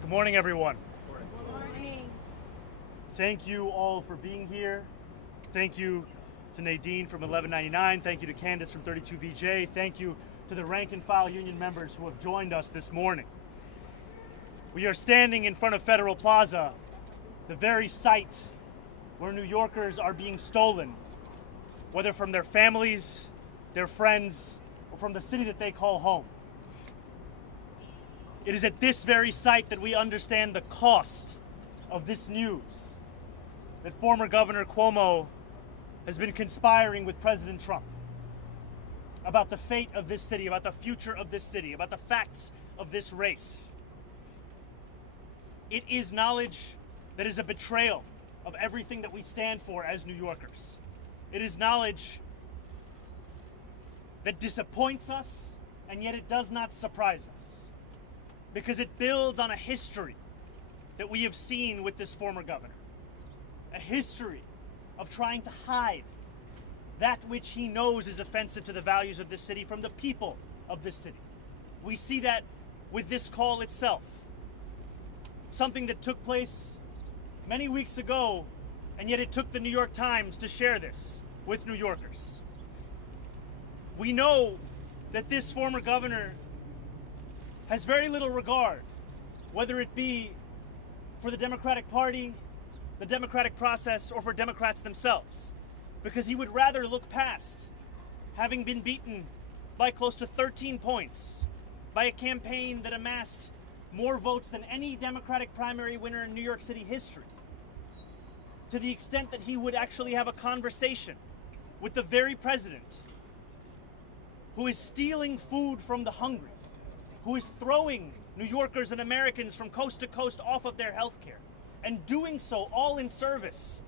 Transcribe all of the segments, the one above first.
Good morning, everyone. Good morning. Thank you all for being here. Thank you to Nadine from 1199. Thank you to Candace from 32BJ. Thank you to the rank and file union members who have joined us this morning. We are standing in front of Federal Plaza, the very site where New Yorkers are being stolen, whether from their families, their friends, or from the city that they call home. It is at this very site that we understand the cost of this news, that former Governor Cuomo has been conspiring with President Trump about the fate of this city, about the future of this city, about the facts of this race. It is knowledge that is a betrayal of everything that we stand for as New Yorkers. It is knowledge that disappoints us, and yet it does not surprise us, because it builds on a history that we have seen with this former governor. A history of trying to hide that which he knows is offensive to the values of this city from the people of this city. We see that with this call itself. Something that took place many weeks ago, and yet it took the New York Times to share this with New Yorkers. We know that this former governor has very little regard, whether it be for the Democratic Party, the democratic process, or for Democrats themselves, because he would rather look past having been beaten by close to 13 points by a campaign that amassed more votes than any Democratic primary winner in New York City history, to the extent that he would actually have a conversation with the very president who is stealing food from the hungry, who is throwing New Yorkers and Americans from coast to coast off of their health care, and doing so all in service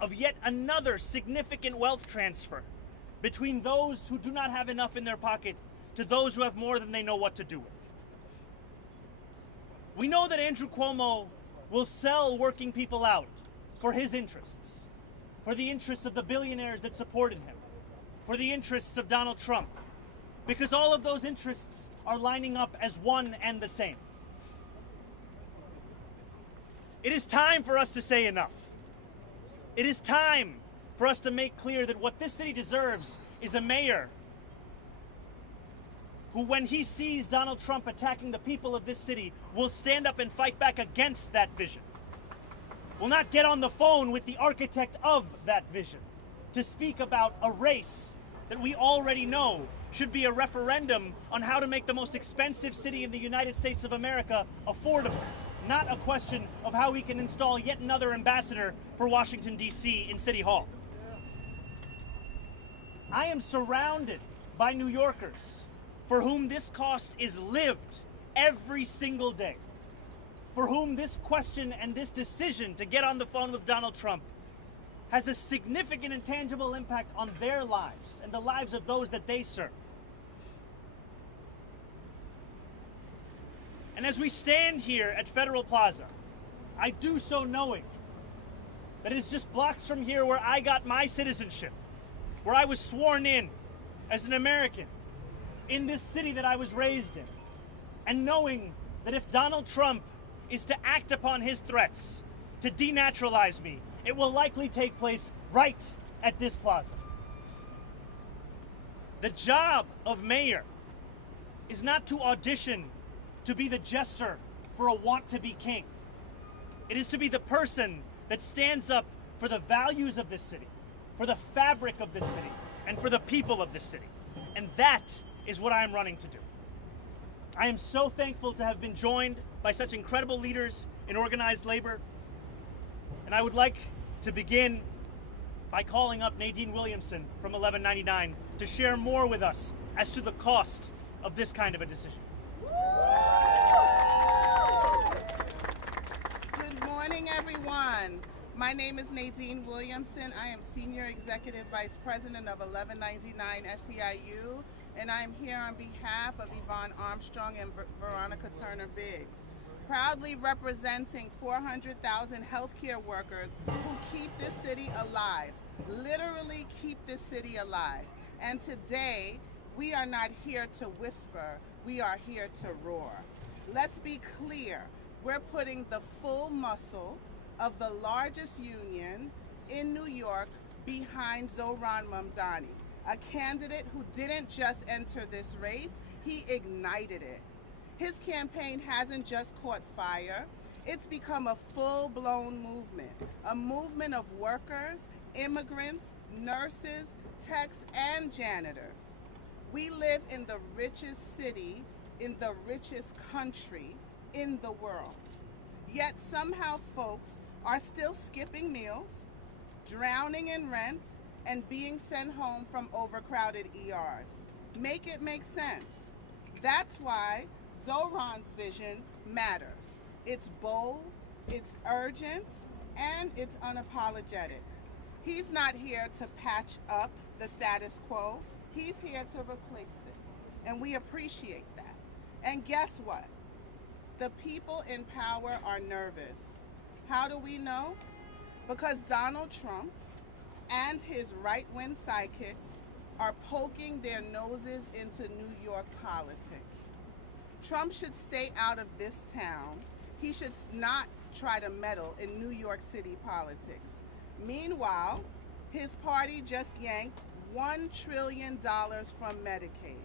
of yet another significant wealth transfer between those who do not have enough in their pocket to those who have more than they know what to do with. We know that Andrew Cuomo will sell working people out for his interests, for the interests of the billionaires that supported him, for the interests of Donald Trump, because all of those interests are lining up as one and the same. It is time for us to say enough. It is time for us to make clear that what this city deserves is a mayor who, when he sees Donald Trump attacking the people of this city, will stand up and fight back against that vision. Will not get on the phone with the architect of that vision to speak about a race that we already know should be a referendum on how to make the most expensive city in the United States of America affordable, not a question of how we can install yet another ambassador for Washington, D.C. in City Hall. I am surrounded by New Yorkers for whom this cost is lived every single day, for whom this question and this decision to get on the phone with Donald Trump has a significant and tangible impact on their lives and the lives of those that they serve. And as we stand here at Federal Plaza, I do so knowing that it's just blocks from here where I got my citizenship, where I was sworn in as an American in this city that I was raised in, and knowing that if Donald Trump is to act upon his threats to denaturalize me, it will likely take place right at this plaza. The job of mayor is not to audition to be the jester for a want to be king. It is to be the person that stands up for the values of this city, for the fabric of this city, and for the people of this city. And that is what I am running to do. I am so thankful to have been joined by such incredible leaders in organized labor. And I would like to begin by calling up Nadine Williamson from 1199 to share more with us as to the cost of this kind of a decision. Good morning, everyone. My name is Nadine Williamson. I am Senior Executive Vice President of 1199 SEIU, and I am here on behalf of Yvonne Armstrong and Veronica Turner-Biggs. proudly representing 400,000 healthcare workers who keep this city alive, literally keep this city alive. And today, we are not here to whisper, we are here to roar. Let's be clear, we're putting the full muscle of the largest union in New York behind Zohran Mamdani, a candidate who didn't just enter this race, he ignited it. His campaign hasn't just caught fire, it's become a full-blown movement, a movement of workers, immigrants, nurses, techs, and janitors. We live in the richest city, in the richest country in the world. Yet somehow folks are still skipping meals, drowning in rent, and being sent home from overcrowded ERs. Make it make sense. That's why Zohran's vision matters. It's bold, it's urgent, and it's unapologetic. He's not here to patch up the status quo. He's here to replace it. And we appreciate that. And guess what? The people in power are nervous. How do we know? Because Donald Trump and his right-wing sidekicks are poking their noses into New York politics. Trump should stay out of this town. He should not try to meddle in New York City politics. Meanwhile, his party just yanked $1 trillion from Medicaid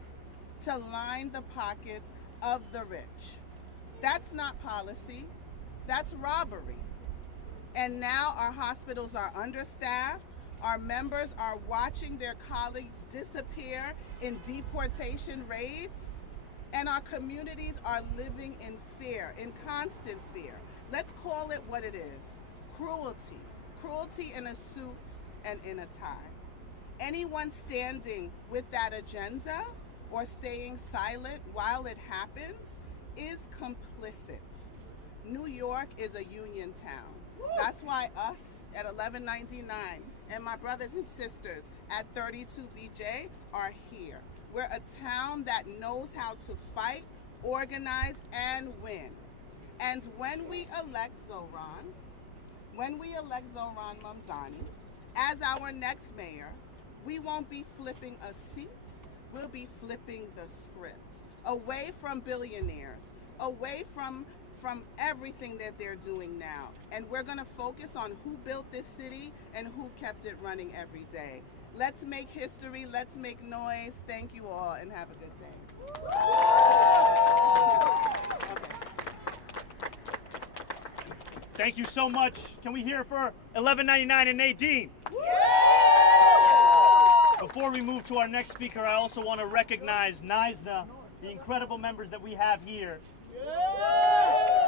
to line the pockets of the rich. That's not policy, that's robbery. And now our hospitals are understaffed, our members are watching their colleagues disappear in deportation raids, and our communities are living in fear, in constant fear. Let's call it what it is, cruelty. Cruelty in a suit and in a tie. Anyone standing with that agenda or staying silent while it happens is complicit. New York is a union town. That's why us at 1199 and my brothers and sisters at 32BJ are here. We're a town that knows how to fight, organize, and win. And when we elect Zohran Mamdani as our next mayor, we won't be flipping a seat, we'll be flipping the script. Away from billionaires, away from everything that they're doing now. And we're gonna focus on who built this city and who kept it running every day. Let's make history, let's make noise. Thank you all and have a good day. Thank you so much. Can we hear for 1199 and Nadine? Before we move to our next speaker, I also want to recognize NYSNA, the incredible members that we have here,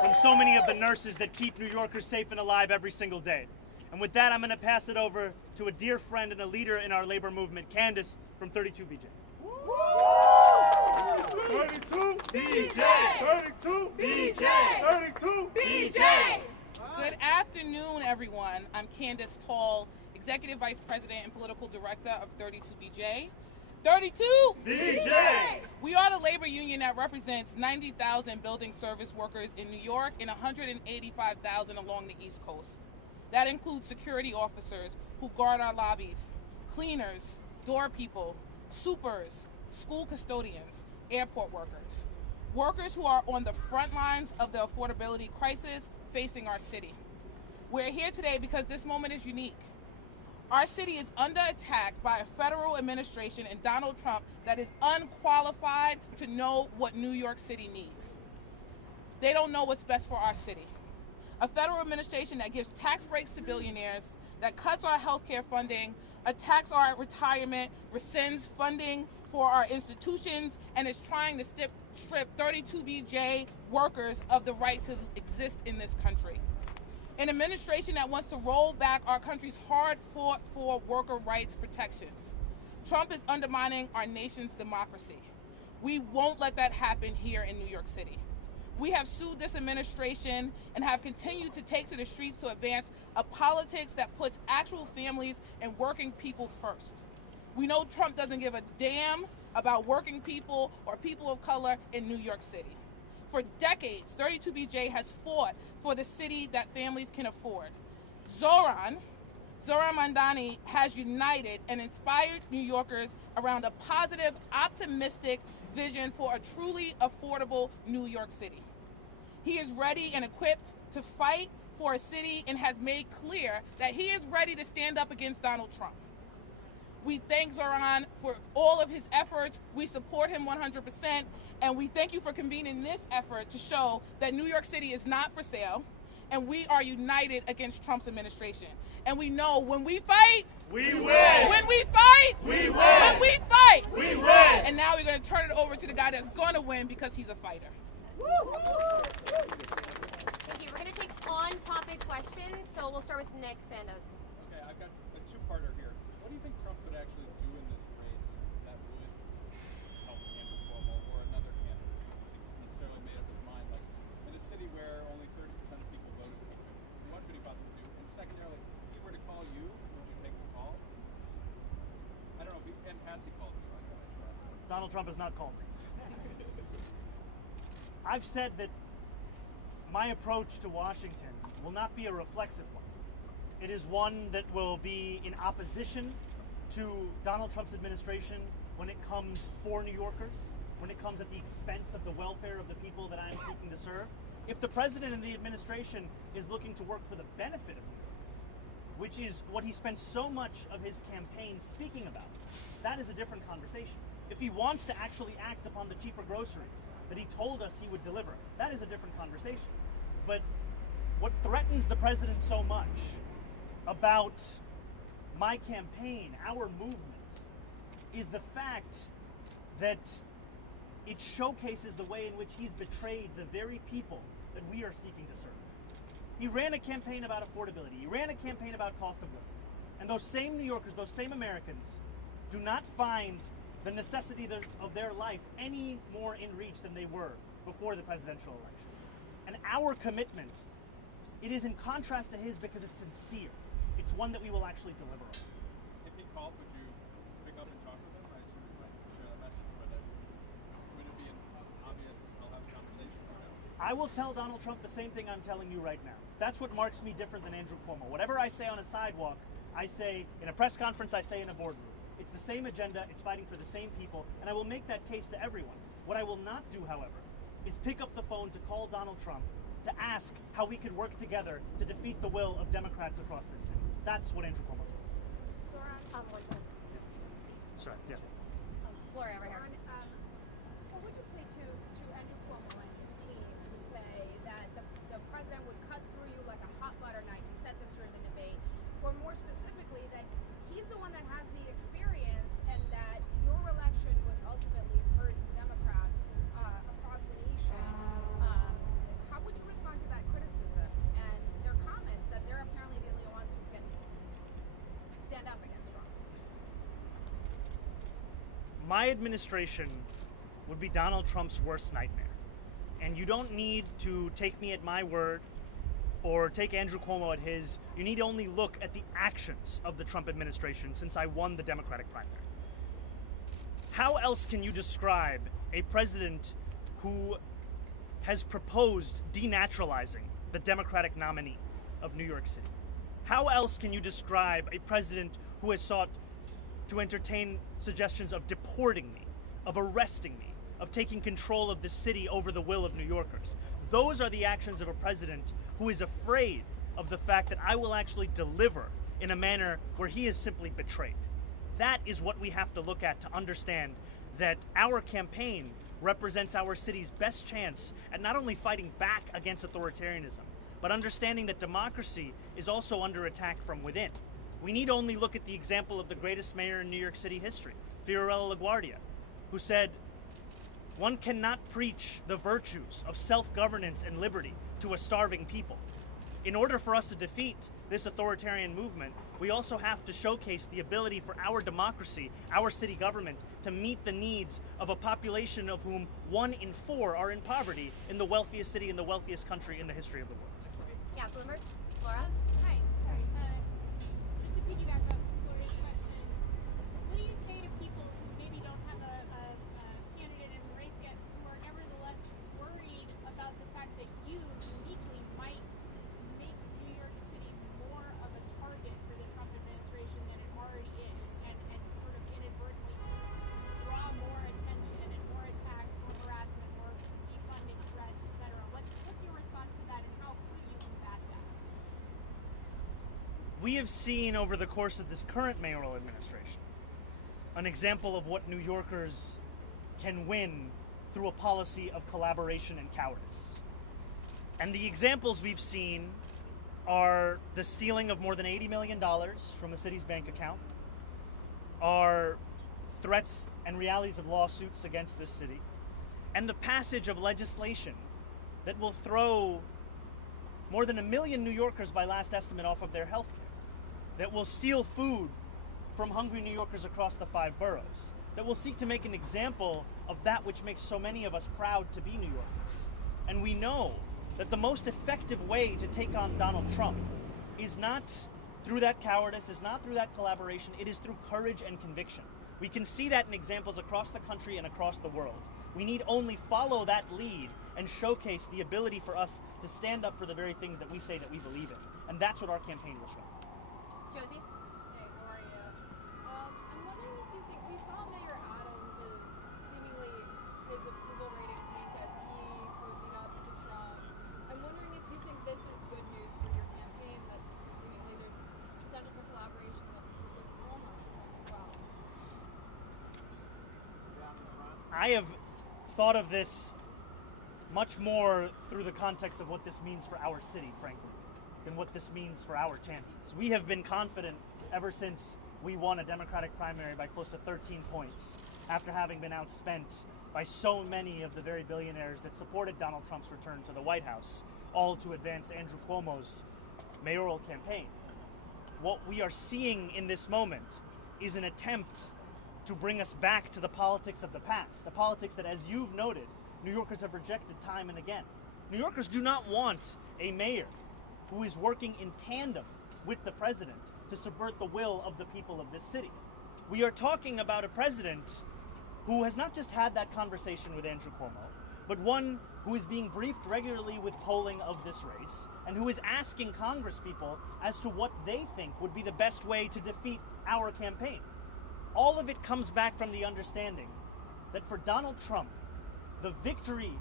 from so many of the nurses that keep New Yorkers safe and alive every single day. And with that, I'm going to pass it over to a dear friend and a leader in our labor movement, Candace from 32BJ. 32BJ! 32BJ! 32BJ! Good afternoon, everyone. I'm Candace Tall, Executive Vice President and Political Director of 32BJ. 32BJ! We are the labor union that represents 90,000 building service workers in New York and 185,000 along the East Coast. That includes security officers who guard our lobbies, cleaners, door people, supers, school custodians, airport workers. Workers who are on the front lines of the affordability crisis facing our city. We're here today because this moment is unique. Our city is under attack by a federal administration and Donald Trump that is unqualified to know what New York City needs. They don't know what's best for our city. A federal administration that gives tax breaks to billionaires, that cuts our healthcare funding, attacks our retirement, rescinds funding for our institutions, and is trying to strip 32BJ workers of the right to exist in this country. An administration that wants to roll back our country's hard-fought-for worker rights protections. Trump is undermining our nation's democracy. We won't let that happen here in New York City. We have sued this administration and have continued to take to the streets to advance a politics that puts actual families and working people first. We know Trump doesn't give a damn about working people or people of color in New York City. For decades, 32BJ has fought for the city that families can afford. Zohran Mamdani has united and inspired New Yorkers around a positive, optimistic vision for a truly affordable New York City. He is ready and equipped to fight for a city and has made clear that he is ready to stand up against Donald Trump. We thank Zohran for all of his efforts. We support him 100%, and we thank you for convening this effort to show that New York City is not for sale, and we are united against Trump's administration. And we know when we fight, we win. When we fight, we win. When we fight, we win. And now we're going to turn it over to the guy that's going to win because he's a fighter. Thank you. We're going to take on-topic questions, so we'll start with Nick Fandos. Okay, I've got a two-parter here. What do you think Trump could actually do in this race that would help Andrew Cuomo or another candidate? Has he necessarily made up his mind? Like, in a city where only 30% of people voted for him, what could he possibly do? And secondarily, if he were to call you, would you take the call? I don't know, and has he called you? I should ask that. Donald Trump has not called me. I've said that my approach to Washington will not be a reflexive one. It is one that will be in opposition to Donald Trump's administration when it comes for New Yorkers, when it comes at the expense of the welfare of the people that I'm seeking to serve. If the president and the administration is looking to work for the benefit of New Yorkers, which is what he spent so much of his campaign speaking about, that is a different conversation. If he wants to actually act upon the cheaper groceries that he told us he would deliver, that is a different conversation. But what threatens the president so much about my campaign, our movement, is the fact that it showcases the way in which he's betrayed the very people that we are seeking to serve. He ran a campaign about affordability. He ran a campaign about cost of living. And those same New Yorkers, those same Americans, do not find the necessity of their life any more in reach than they were before the presidential election. And our commitment, it is in contrast to his because it's sincere. It's one that we will actually deliver on. If he called, would you pick up and talk with him? I assume you might share that message, but would it be an obvious, I'll have a conversation or no? I will tell Donald Trump the same thing I'm telling you right now. That's what marks me different than Andrew Cuomo. Whatever I say on a sidewalk, I say in a press conference, I say in a boardroom. It's the same agenda, it's fighting for the same people, and I will make that case to everyone. What I will not do, however, is pick up the phone to call Donald Trump to ask how we could work together to defeat the will of Democrats across this city. That's what Andrew Cuomo did. Sorry, yeah. Gloria, right here. What would you say to Andrew Cuomo and his team who say that the president would cut through you like a hot butter knife? He said this during the debate. Or more specifically, that he's the one that has the experience and that your election would ultimately hurt Democrats across the nation. How would you respond to that criticism and their comments that they're apparently the only ones who can stand up against Trump? My administration would be Donald Trump's worst nightmare. And you don't need to take me at my word or take Andrew Cuomo at his. You need to only look at the actions of the Trump administration since I won the Democratic primary. How else can you describe a president who has proposed denaturalizing the Democratic nominee of New York City? How else can you describe a president who has sought to entertain suggestions of deporting me, of arresting me, of taking control of the city over the will of New Yorkers? Those are the actions of a president who is afraid of the fact that I will actually deliver in a manner where he is simply betrayed. That is what we have to look at to understand that our campaign represents our city's best chance at not only fighting back against authoritarianism, but understanding that democracy is also under attack from within. We need only look at the example of the greatest mayor in New York City history, Fiorello LaGuardia, who said, "One cannot preach the virtues of self-governance and liberty to a starving people." In order for us to defeat this authoritarian movement, we also have to showcase the ability for our democracy, our city government, to meet the needs of a population of whom 1 in 4 are in poverty in the wealthiest city in the wealthiest country in the history of the world. Yeah, Bloomberg. Laura. Hi, sorry. Just to piggyback off Gloria's question, what do you say to people who maybe don't have a candidate in the race yet, who are nevertheless worried We have seen over the course of this current mayoral administration an example of what New Yorkers can win through a policy of collaboration and cowardice. And the examples we've seen are the stealing of more than $80 million from the city's bank account, are threats and realities of lawsuits against this city, and the passage of legislation that will throw more than 1 million New Yorkers by last estimate off of their health care, that will steal food from hungry New Yorkers across the 5 boroughs, that will seek to make an example of that which makes so many of us proud to be New Yorkers. And we know that the most effective way to take on Donald Trump is not through that cowardice, is not through that collaboration, it is through courage and conviction. We can see that in examples across the country and across the world. We need only follow that lead and showcase the ability for us to stand up for the very things that we say that we believe in. And that's what our campaign will show. Josie? Hey, how are you? I'm wondering if you think we saw Mayor Adams' seemingly his approval rating tank as he cozied up to Trump. I'm wondering if you think this is good news for your campaign, that seemingly there's potential for collaboration with Cuomo as well. I have thought of this much more through the context of what this means for our city, frankly, than what this means for our chances. We have been confident ever since we won a Democratic primary by close to 13 points, after having been outspent by so many of the very billionaires that supported Donald Trump's return to the White House, all to advance Andrew Cuomo's mayoral campaign. What we are seeing in this moment is an attempt to bring us back to the politics of the past, a politics that, as you've noted, New Yorkers have rejected time and again. New Yorkers do not want a mayor who is working in tandem with the president to subvert the will of the people of this city. We are talking about a president who has not just had that conversation with Andrew Cuomo, but one who is being briefed regularly with polling of this race, and who is asking Congresspeople as to what they think would be the best way to defeat our campaign. All of it comes back from the understanding that for Donald Trump, the victory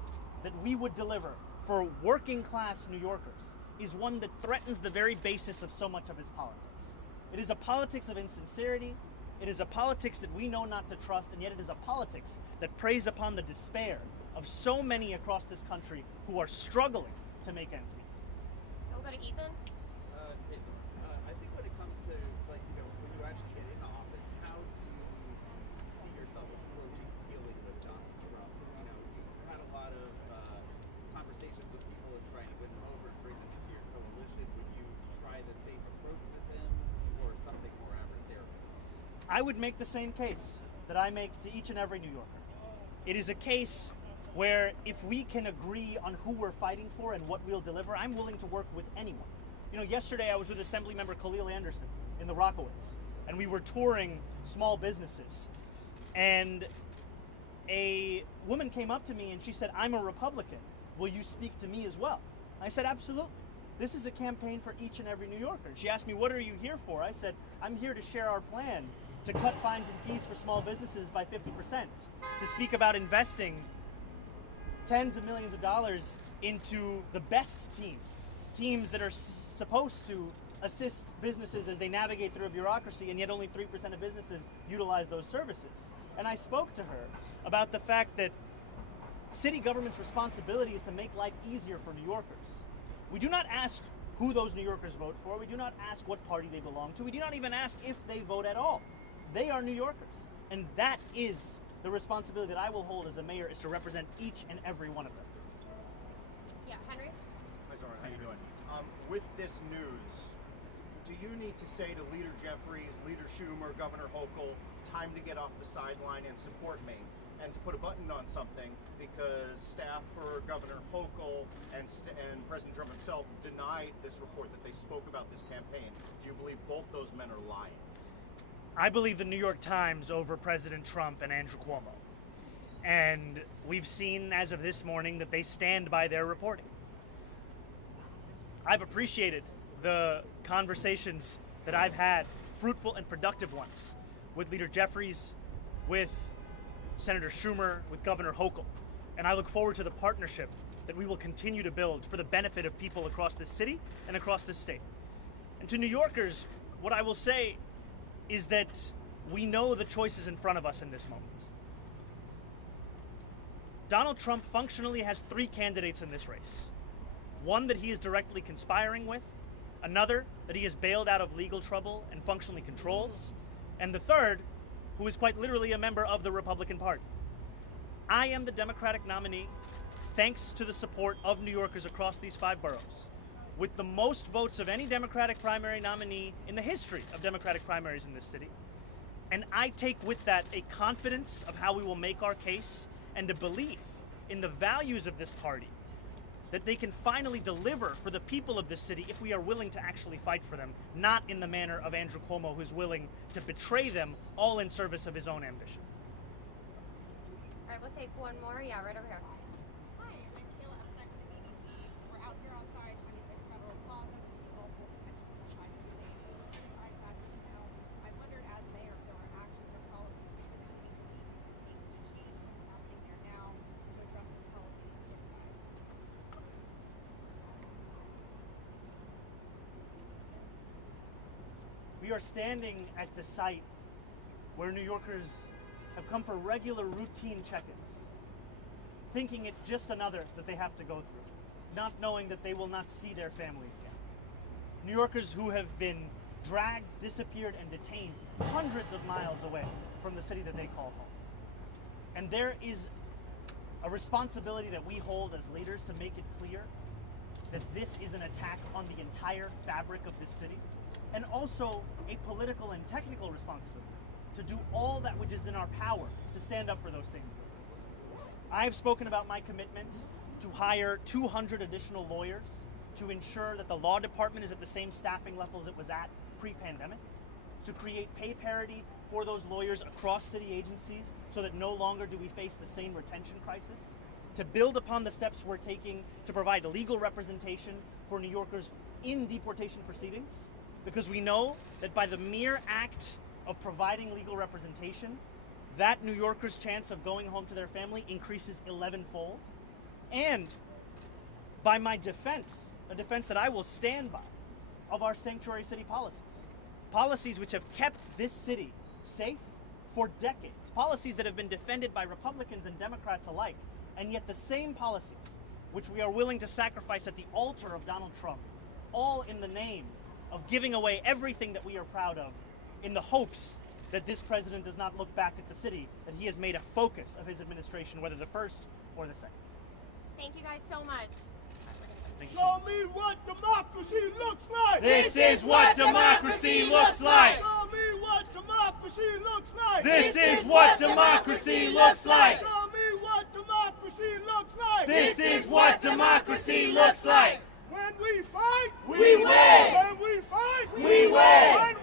that we would deliver for working class New Yorkers is one that threatens the very basis of so much of his politics. It is a politics of insincerity. It is a politics that we know not to trust, and yet it is a politics that preys upon the despair of so many across this country who are struggling to make ends meet. We'll go to Ethan. I think when it comes to, like, you know, when you actually get into office, how do you see yourself approaching dealing with Donald Trump? You know, you've had a lot of conversations with people and trying to win them over and bring them into your coalition. Would you try the same approach with him, or something more adversarial? I would make the same case that I make to each and every New Yorker. It is a case where if we can agree on who we're fighting for and what we'll deliver, I'm willing to work with anyone. You know, yesterday I was with Assemblymember Khalil Anderson in the Rockaways, and we were touring small businesses. And a woman came up to me and she said, "I'm a Republican. Will you speak to me as well?" I said, "Absolutely. This is a campaign for each and every New Yorker." She asked me, "What are you here for?" I said, "I'm here to share our plan to cut fines and fees for small businesses by 50%, to speak about investing tens of millions of dollars into the best teams that are supposed to assist businesses as they navigate through a bureaucracy, and yet only 3% of businesses utilize those services." And I spoke to her about the fact that city government's responsibility is to make life easier for New Yorkers. We do not ask who those New Yorkers vote for. We do not ask what party they belong to. We do not even ask if they vote at all. They are New Yorkers. And that is the responsibility that I will hold as a mayor, is to represent each and every one of them. Yeah, Henry? Hi, Zohran. How you doing? With this news, do you need to say to Leader Jeffries, Leader Schumer, Governor Hochul, time to get off the sideline and support me, and to put a button on something, because staff for Governor Hochul and President Trump himself denied this report that they spoke about this campaign? Do you believe both those men are lying? I believe the New York Times over President Trump and Andrew Cuomo. And we've seen as of this morning that they stand by their reporting. I've appreciated the conversations that I've had, fruitful and productive ones, with Leader Jeffries, with Senator Schumer, with Governor Hochul. And I look forward to the partnership that we will continue to build for the benefit of people across this city and across this state. And to New Yorkers, what I will say is that we know the choices in front of us in this moment. Donald Trump functionally has 3 candidates in this race. One that he is directly conspiring with, another that he has bailed out of legal trouble and functionally controls, and the third, who is quite literally a member of the Republican Party. I am the Democratic nominee, thanks to the support of New Yorkers across these 5 boroughs, with the most votes of any Democratic primary nominee in the history of Democratic primaries in this city. And I take with that a confidence of how we will make our case and a belief in the values of this party, that they can finally deliver for the people of this city if we are willing to actually fight for them, not in the manner of Andrew Cuomo, who's willing to betray them all in service of his own ambition. All right, we'll take one more. Yeah, right over here. Hi, I'm Kayla Epstein with the BBC. We're out here outside 26 Federal Plaza. We see multiple detentions inside the city. We criticize that now. I wondered, as mayor, if there are actions or policies specifically to change what's happening there now to address this policy that you criticize. We are standing at the site where New Yorkers have come for regular routine check-ins, thinking it just another that they have to go through, not knowing that they will not see their family again. New Yorkers who have been dragged, disappeared, and detained hundreds of miles away from the city that they call home. And there is a responsibility that we hold as leaders to make it clear that this is an attack on the entire fabric of this city, and also a political and technical responsibility to do all that which is in our power to stand up for those same groups. I have spoken about my commitment to hire 200 additional lawyers to ensure that the law department is at the same staffing levels it was at pre-pandemic, to create pay parity for those lawyers across city agencies so that no longer do we face the same retention crisis, to build upon the steps we're taking to provide legal representation for New Yorkers in deportation proceedings, because we know that by the mere act of providing legal representation, that New Yorkers' chance of going home to their family increases 11-fold. And by my defense, a defense that I will stand by, of our sanctuary city policies. Policies which have kept this city safe for decades. Policies that have been defended by Republicans and Democrats alike. And yet the same policies which we are willing to sacrifice at the altar of Donald Trump, all in the name of giving away everything that we are proud of, in the hopes that this president does not look back at the city that he has made a focus of his administration, whether the first or the second. Thank you guys so much. Thank you so Show much. me what democracy looks like. This is what democracy looks like. Show me what democracy looks like. This is what democracy looks like. Show me what democracy looks like. This is what democracy looks like. When we fight, We win. When we fight, We win. When